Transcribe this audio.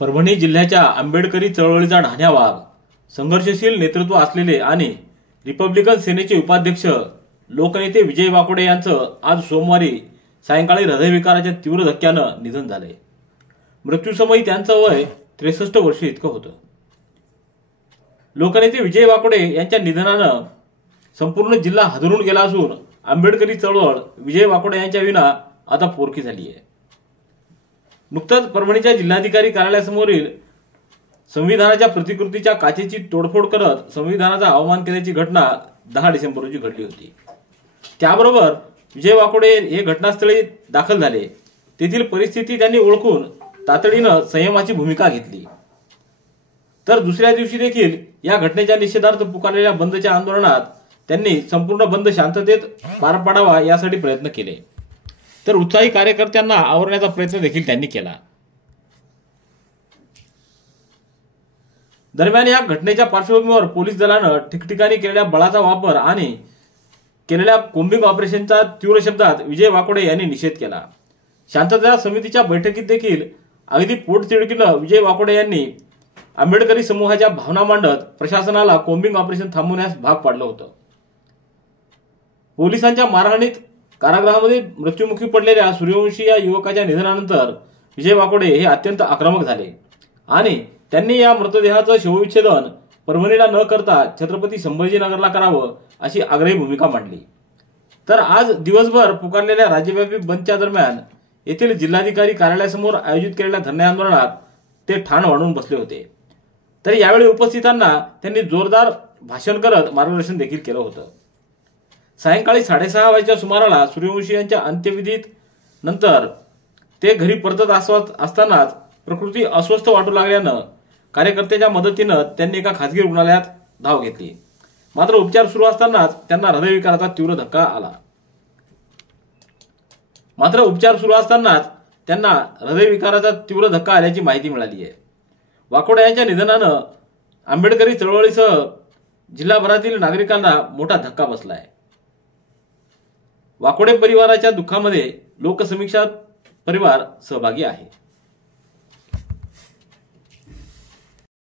परभणी जिल्ह्याच्या आंबेडकरी चळवळीचा ढाण्या वाघ, संघर्षशील नेतृत्व असलेले आणि रिपब्लिकन सेनेचे उपाध्यक्ष लोकनेते विजय वाकोडे यांचं आज सोमवारी सायंकाळी हृदयविकाराच्या तीव्र धक्क्यानं निधन झाले। मृत्यूसमयी त्यांचं वय 63 वर्षे इतकं होतं। लोकनेते विजय वाकोडे यांच्या निधनानं संपूर्ण जिल्हा हादरून गेला असून आंबेडकरी चळवळ विजय वाकोडे यांच्या विना आता पोरकी झाली आहे। नुकताच परभणीच्या जिल्हाधिकारी कार्यालयासमोरील संविधानाच्या प्रतिकृतीच्या काचेची तोडफोड करत संविधानाचा अवमान केल्याची घटना 10 डिसेंबर रोजी घडली होती। त्याबरोबर विजय वाकोडे हे घटनास्थळी दाखल झाले। तेथील परिस्थिती त्यांनी ओळखून तातडीनं संयमाची भूमिका घेतली। तर दुसऱ्या दिवशी देखील या घटनेच्या निषेधार्थ पुकारलेल्या बंदच्या आंदोलनात त्यांनी संपूर्ण बंद शांततेत पार पाडावा यासाठी प्रयत्न केले। तर उत्साही कार्यकर्त्यांना आवरण्याचा प्रयत्न देखील त्यांनी केला। दरम्यान या घटनेच्या पार्श्वभूमीवर पोलीस दलानं ठिकठिकाणी केलेल्या बळाचा वापर आणि केलेल्या कोम्बिंग ऑपरेशनचा तीव्र शब्दात विजय वाकोडे यांनी निषेध केला। शांतता समितीच्या बैठकीत देखील अगदी पोटतिडकीनं विजय वाकोडे यांनी आंबेडकरी समूहाच्या भावना मांडत प्रशासनाला कोम्बिंग ऑपरेशन थांबवण्यास भाग पाडलं होतं। पोलिसांच्या मारहाणीत कारागृहामध्ये मृत्युमुखी पडलेल्या सूर्यवंशी या युवकाच्या निधनानंतर विजय वाकोडे हे अत्यंत आक्रमक झाले आणि त्यांनी या मृतदेहाचं शवविच्छेदन परभणीला न करता छत्रपती संभाजीनगरला करावं अशी आग्रही भूमिका मांडली। तर आज दिवसभर पुकारलेल्या राज्यव्यापी बंदच्या दरम्यान येथील जिल्हाधिकारी कार्यालयासमोर आयोजित केलेल्या धरणे आंदोलनात ते ठाण वाढून बसले होते। तर यावेळी उपस्थितांना त्यांनी जोरदार भाषण करत मार्गदर्शन देखील केलं होतं। सायंकाळी 6:30 वाजेच्या सुमाराला सूर्यवंशी यांच्या अंत्यविधीत नंतर ते घरी परतत असतानाच प्रकृती अस्वस्थ वाटू लागल्यानं कार्यकर्त्याच्या मदतीनं त्यांनी एका खासगी रुग्णालयात धाव घेतली। मात्र उपचार सुरू असतानाच त्यांना हृदयविकाराचा तीव्र धक्का आला। आल्याची माहिती मिळाली आहे। वाकोडे यांच्या निधनानं आंबेडकरी चळवळीसह जिल्हाभरातील नागरिकांना मोठा धक्का बसला आहे। वाकोडे परिवाराच्या दुःखामध्ये लोकसमीक्षा परिवार सहभागी आहे।